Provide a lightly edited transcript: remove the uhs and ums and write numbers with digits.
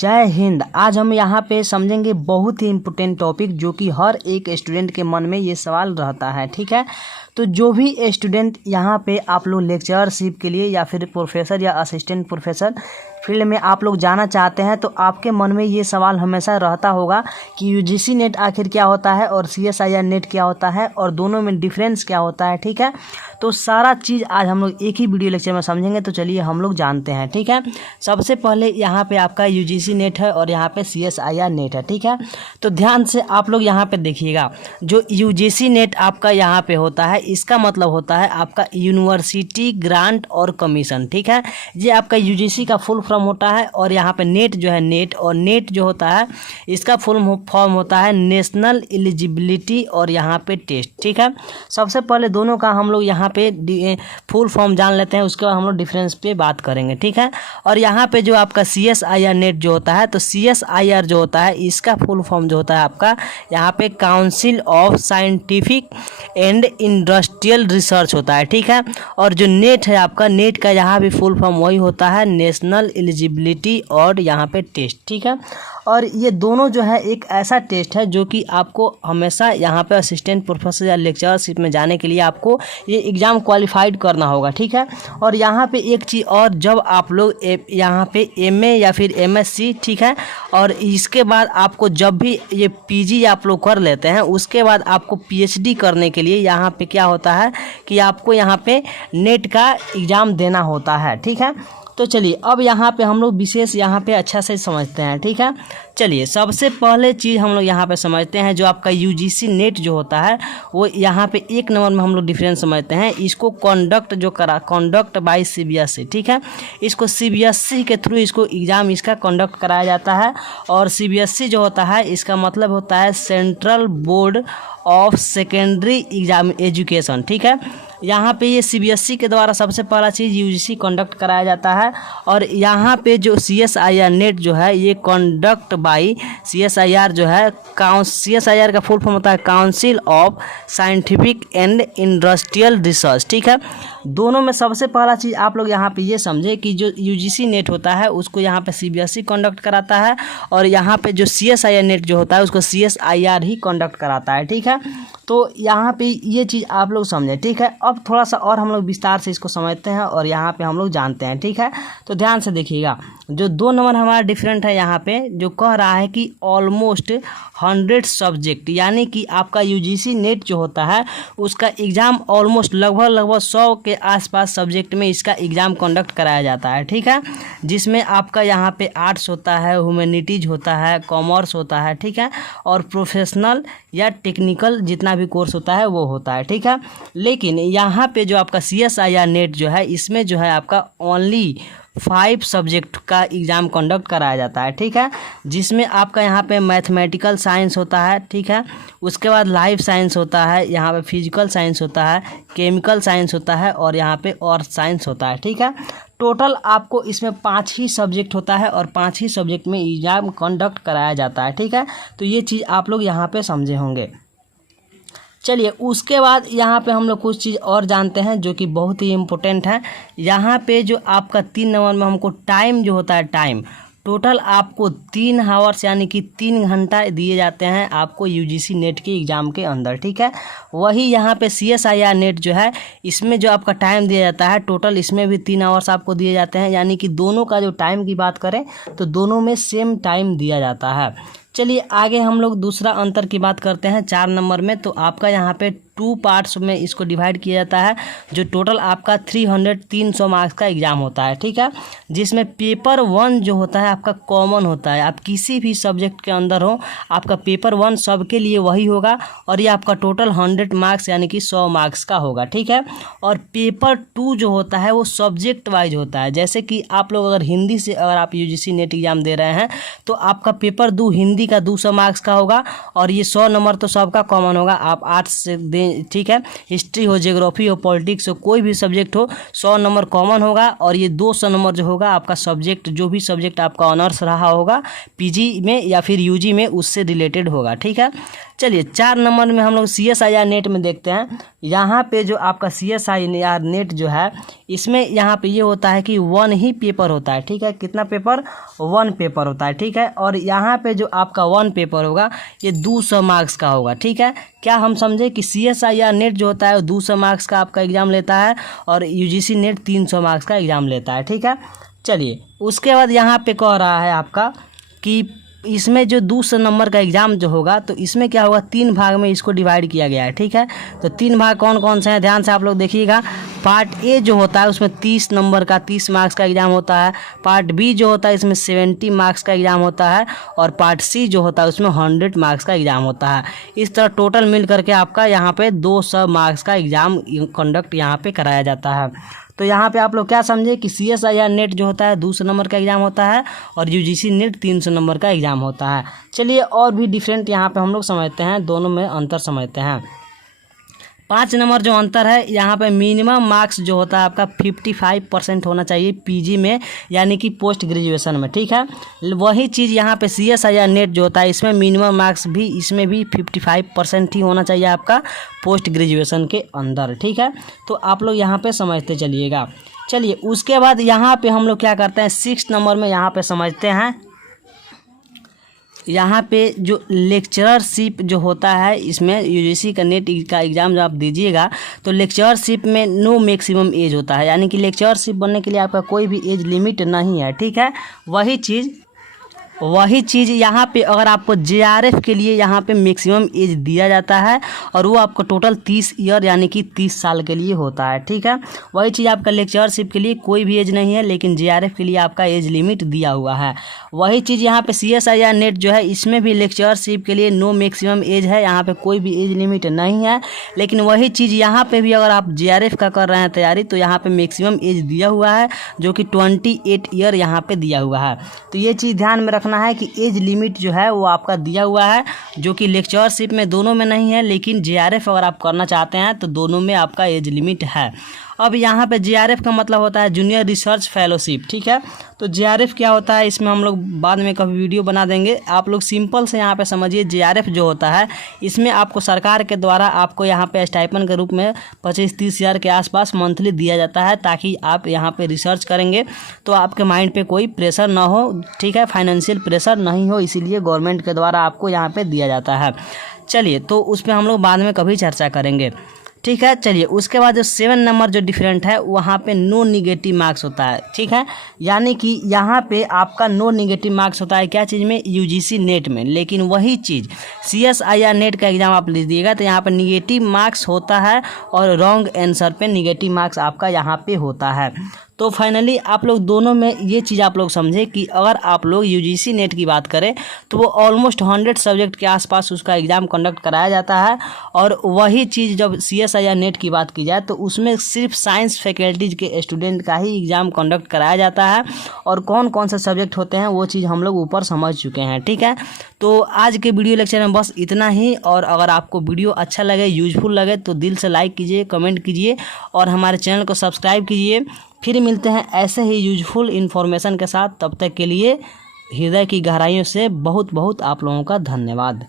जय हिंद। आज हम यहाँ पे समझेंगे बहुत ही इम्पोर्टेंट टॉपिक जो कि हर एक स्टूडेंट के मन में ये सवाल रहता है। ठीक है, तो जो भी स्टूडेंट यहाँ पे आप लोग लेक्चरशिप के लिए या फिर प्रोफेसर या असिस्टेंट प्रोफेसर फील्ड में आप लोग जाना चाहते हैं, तो आपके मन में ये सवाल हमेशा रहता होगा कि यूजीसी नेट आखिर क्या होता है और सीएसआईआर नेट क्या होता है और दोनों में डिफरेंस क्या होता है। ठीक है, तो सारा चीज़ आज हम लोग एक ही वीडियो लेक्चर में समझेंगे। तो चलिए हम लोग जानते हैं। ठीक है, सबसे पहले यहाँ पे आपका यूजीसी नेट है और यहाँ पे सीएसआईआर नेट है। ठीक है, तो ध्यान से आप लोग यहाँ पे देखिएगा। जो यूजीसी नेट आपका यहाँ पे होता है, इसका मतलब होता है आपका यूनिवर्सिटी ग्रांट और कमीशन। ठीक है, ये आपका यूजीसी का फुल फॉर्म होता है और यहाँ पे नेट जो है नेट, और नेट जो होता है इसका फुल फॉर्म होता है नेशनल एलिजिबिलिटी और यहाँ पे टेस्ट। ठीक है, सबसे पहले दोनों का हम लोग यहाँ पे फुल फॉर्म जान लेते हैं, उसके बाद हम लोग डिफरेंस पे बात करेंगे। ठीक है, और यहाँ पे जो आपका सीएसआईआर नेट जो होता है, तो सीएसआईआर जो होता है इसका फुल फॉर्म जो होता है आपका यहाँ पे council of scientific and industrial research होता है। ठीक है, और जो नेट है आपका, नेट का यहाँ भी फुल फॉर्म वही होता है नेशनल एलिजिबिलिटी और यहाँ पे टेस्ट। ठीक है, और ये दोनों जो है एक ऐसा टेस्ट है जो कि आपको हमेशा यहाँ पे असिस्टेंट प्रोफेसर या लेक्चरशिप में जाने के लिए आपको ये एग्ज़ाम क्वालिफाइड करना होगा। ठीक है, और यहाँ पे एक चीज़ और, जब आप लोग यहाँ पे एमए या फिर एमएससी, ठीक है, और इसके बाद आपको जब भी ये पीजी आप लोग कर लेते हैं, उसके बाद आपको पीएचडी करने के लिए यहाँ पे क्या होता है कि आपको यहाँ पे नेट का एग्ज़ाम देना होता है। ठीक है, तो चलिए अब यहाँ पे हम लोग विशेष यहाँ पे अच्छा से समझते हैं। ठीक है, चलिए सबसे पहले चीज़ हम लोग यहाँ पे समझते हैं, जो आपका यूजीसी नेट जो होता है वो यहाँ पे एक नंबर में हम लोग डिफरेंस समझते हैं। इसको कंडक्ट बाय सीबीएसई। ठीक है, इसको सीबीएसई के थ्रू इसको एग्ज़ाम इसका कंडक्ट कराया जाता है। और सीबीएसई जो होता है इसका मतलब होता है central board of secondary exam education. ठीक है, यहाँ पे ये सीबीएसई के द्वारा सबसे पहला चीज़ यूजीसी कंडक्ट कराया जाता है। और यहाँ पे जो सीएसआईआर नेट जो है ये कंडक्ट बाय सीएसआईआर जो है सीएसआईआर का फुल फॉर्म होता है council of scientific and industrial research. ठीक है, दोनों में सबसे पहला चीज़ आप लोग यहाँ पे ये समझे कि जो यूजीसी नेट होता है उसको यहाँ पे सीबीएसई कंडक्ट कराता है, और यहाँ पे जो सीएसआईआर नेट जो होता है उसको सीएसआईआर ही कंडक्ट कराता है। ठीक है, तो यहाँ पे ये चीज़ आप लोग समझे। ठीक है, अब थोड़ा सा और हम लोग विस्तार से इसको समझते हैं और यहाँ पे हम लोग जानते हैं। ठीक है, तो ध्यान से देखिएगा। जो 2 नंबर हमारा डिफरेंट है यहाँ पे, जो कह रहा है कि ऑलमोस्ट 100 सब्जेक्ट, यानी कि आपका यूजीसी नेट जो होता है उसका एग्ज़ाम ऑलमोस्ट लगभग 100 के आसपास सब्जेक्ट में इसका एग्ज़ाम कंडक्ट कराया जाता है। ठीक है, जिसमें आपका यहाँ पे आर्ट्स होता है, ह्यूमैनिटीज होता है, कॉमर्स होता है। ठीक है, और प्रोफेशनल या टेक्निकल जितना भी कोर्स होता है वो होता है। ठीक है, लेकिन यहाँ पे जो आपका सीएसआईआर नेट जो है इसमें जो है आपका ओनली 5 सब्जेक्ट का एग्ज़ाम कंडक्ट कराया जाता है। ठीक है, जिसमें आपका यहाँ पे मैथमेटिकल साइंस होता है। ठीक है, उसके बाद लाइफ साइंस होता है, यहाँ पे फिजिकल साइंस होता है, केमिकल साइंस होता है और यहाँ पे अर्थ साइंस होता है। ठीक है, टोटल आपको इसमें 5 ही सब्जेक्ट होता है और 5 ही सब्जेक्ट में एग्ज़ाम कंडक्ट कराया जाता है। ठीक है, तो ये चीज़ आप लोग यहाँ पे समझे होंगे। चलिए उसके बाद यहाँ पे हम लोग कुछ चीज़ और जानते हैं जो कि बहुत ही इम्पोर्टेंट है। यहाँ पे जो आपका 3 नंबर में हमको टाइम जो होता है, टाइम टोटल आपको 3 आवर्स यानी कि 3 घंटा दिए जाते हैं आपको यूजीसी नेट के एग्ज़ाम के अंदर। ठीक है, वही यहाँ पे सीएसआईआर नेट जो है इसमें जो आपका टाइम दिया जाता है टोटल, इसमें भी 3 आवर्स आपको दिए जाते हैं, यानी कि दोनों का जो टाइम की बात करें तो दोनों में सेम टाइम दिया जाता है। चलिए आगे हम लोग दूसरा अंतर की बात करते हैं 4 नंबर में। तो आपका यहाँ पे 2 पार्ट्स में इसको डिवाइड किया जाता है, जो टोटल आपका 300 मार्क्स का एग्ज़ाम होता है। ठीक है, जिसमें पेपर 1 जो होता है आपका कॉमन होता है, आप किसी भी सब्जेक्ट के अंदर हो आपका पेपर 1 सबके लिए वही होगा, और ये आपका टोटल 100 मार्क्स यानी कि 100 मार्क्स का होगा। ठीक है, और पेपर 2 जो होता है वो सब्जेक्ट वाइज होता है। जैसे कि आप लोग अगर हिंदी से अगर आप यूजीसी नेट एग्ज़ाम दे रहे हैं तो आपका पेपर 2 हिंदी का 200 मार्क्स का होगा और ये 100 नंबर तो सबका कॉमन होगा, आप आर्ट्स से दें, ठीक है। हिस्ट्री हो, ज्योग्राफी हो, पॉलिटिक्स हो, कोई भी सब्जेक्ट हो, 100 नंबर कॉमन होगा और ये 200 नंबर जो होगा आपका सब्जेक्ट, जो भी सब्जेक्ट आपका ऑनर्स रहा होगा पीजी में या फिर यूजी में, उससे रिलेटेड होगा, ठीक है। चलिए 4 नंबर में हम लोग CSIR नेट में देखते हैं। यहाँ पे जो आपका CSIR नेट जो है, इसमें यहाँ पे ये होता है कि 1 ही पेपर होता है, ठीक है। कितना पेपर? 1 पेपर होता है, ठीक है। और यहाँ पे जो आपका 1 पेपर होगा ये 200 मार्क्स का होगा, ठीक है। क्या हम समझे कि CSIR नेट जो होता है वो 200 मार्क्स का आपका एग्ज़ाम लेता है और UGC नेट 300 मार्क्स का एग्ज़ाम लेता है, ठीक है। चलिए उसके बाद यहाँ पे कह रहा है आपका कि इसमें जो 200 नंबर का एग्ज़ाम जो होगा तो इसमें क्या होगा, 3 भाग में इसको डिवाइड किया गया है, ठीक है। तो 3 भाग कौन कौन से हैं, ध्यान से आप लोग देखिएगा। पार्ट ए जो होता है उसमें 30 नंबर का 30 मार्क्स का एग्ज़ाम होता है। पार्ट बी जो होता है इसमें 70 मार्क्स का एग्ज़ाम होता है और पार्ट सी जो होता है उसमें 100 मार्क्स का एग्ज़ाम होता है। इस तरह टोटल मिल करके आपका यहाँ पे 200 मार्क्स का एग्ज़ाम कंडक्ट यहाँ पे कराया जाता है। तो यहाँ पे आप लोग क्या समझे कि CSIR नेट जो होता है 200 नंबर का एग्ज़ाम होता है और UGC नेट 300 नंबर का एग्ज़ाम होता है। चलिए और भी डिफरेंट यहाँ पे हम लोग समझते हैं, दोनों में अंतर समझते हैं। 5 नंबर जो अंतर है, यहाँ पे मिनिमम मार्क्स जो होता है आपका 55% होना चाहिए पीजी में, यानी कि पोस्ट ग्रेजुएशन में, ठीक है। वही चीज़ यहाँ पे CSIR नेट जो होता है इसमें मिनिमम मार्क्स भी, इसमें भी 55% ही होना चाहिए आपका पोस्ट ग्रेजुएशन के अंदर, ठीक है। तो आप लोग यहाँ पे समझते चलिएगा। चलिए उसके बाद यहाँ पे हम लोग क्या करते हैं, 6 नंबर में यहाँ पे समझते हैं। यहाँ पे जो लेक्चररशिप जो होता है, इसमें UGC का नेट का एग्ज़ाम जब आप दीजिएगा तो लेक्चररशिप में नो मैक्सिमम एज होता है, यानी कि लेक्चररशिप बनने के लिए आपका कोई भी एज लिमिट नहीं है, ठीक है। वही चीज़ यहाँ पे अगर आपको JRF के लिए यहाँ पे मैक्सिमम एज दिया जाता है और वो आपको टोटल 30 ईयर यानी कि 30 साल के लिए होता है, ठीक है। वही चीज़ आपका लेक्चरशिप के लिए कोई भी एज नहीं है, लेकिन JRF के लिए आपका एज लिमिट दिया हुआ है। वही चीज़ यहाँ पे CSIR नेट जो है इसमें भी लेक्चरशिप के लिए नो मैक्सिमम एज है, यहाँ पे कोई भी एज लिमिट नहीं है। लेकिन वही चीज़ यहाँ पे भी अगर आप JRF का कर रहे हैं तैयारी तो यहाँ पे मैक्सिमम एज दिया हुआ है जो कि 28 ईयर यहाँ पे दिया हुआ है। तो ये चीज़ ध्यान में रखना है कि एज लिमिट जो है वो आपका दिया हुआ है, जो कि लेक्चरशिप में दोनों में नहीं है, लेकिन JRF अगर आप करना चाहते हैं तो दोनों में आपका एज लिमिट है। अब यहाँ पे JRF का मतलब होता है जूनियर रिसर्च फेलोशिप, ठीक है। तो JRF क्या होता है इसमें हम लोग बाद में कभी वीडियो बना देंगे। आप लोग सिंपल से यहाँ पे समझिए, JRF जो होता है इसमें आपको सरकार के द्वारा आपको यहाँ पे स्टाइपेंड के रूप में 25-30 हज़ार के आसपास मंथली दिया जाता है, ताकि आप यहाँ पे रिसर्च करेंगे तो आपके माइंड पे कोई प्रेशर ना हो, ठीक है, फाइनेंशियल प्रेशर नहीं हो, इसीलिए गवर्नमेंट के द्वारा आपको यहाँ पे दिया जाता है। चलिए तो उस पर हम लोग बाद में कभी चर्चा करेंगे, ठीक है। चलिए उसके बाद जो 7 नंबर जो डिफरेंट है वहाँ पे नो निगेटिव मार्क्स होता है, ठीक है। यानी कि यहाँ पे आपका नो निगेटिव मार्क्स होता है क्या चीज़ में, UGC नेट में। लेकिन वही चीज़ CSIR नेट का एग्ज़ाम आप लीजिएगा तो यहाँ पर निगेटिव मार्क्स होता है और रॉन्ग आंसर पे निगेटिव मार्क्स आपका यहाँ पे होता है। तो फाइनली आप लोग दोनों में ये चीज़ आप लोग समझे कि अगर आप लोग UGC नेट की बात करें तो वो ऑलमोस्ट 100 सब्जेक्ट के आसपास उसका एग्ज़ाम कंडक्ट कराया जाता है। और वही चीज़ जब CSIR नेट की बात की जाए तो उसमें सिर्फ साइंस फैकल्टीज़ के स्टूडेंट का ही एग्ज़ाम कंडक्ट कराया जाता है, और कौन कौन से सब्जेक्ट होते हैं वो चीज़ हम लोग ऊपर समझ चुके हैं, ठीक है। तो आज के वीडियो लेक्चर में बस इतना ही, और अगर आपको वीडियो अच्छा लगे, यूजफुल लगे तो दिल से लाइक कीजिए, कमेंट कीजिए और हमारे चैनल को सब्सक्राइब कीजिए। फिर मिलते हैं ऐसे ही यूजफुल इन्फॉर्मेशन के साथ, तब तक के लिए हृदय की गहराइयों से बहुत बहुत आप लोगों का धन्यवाद।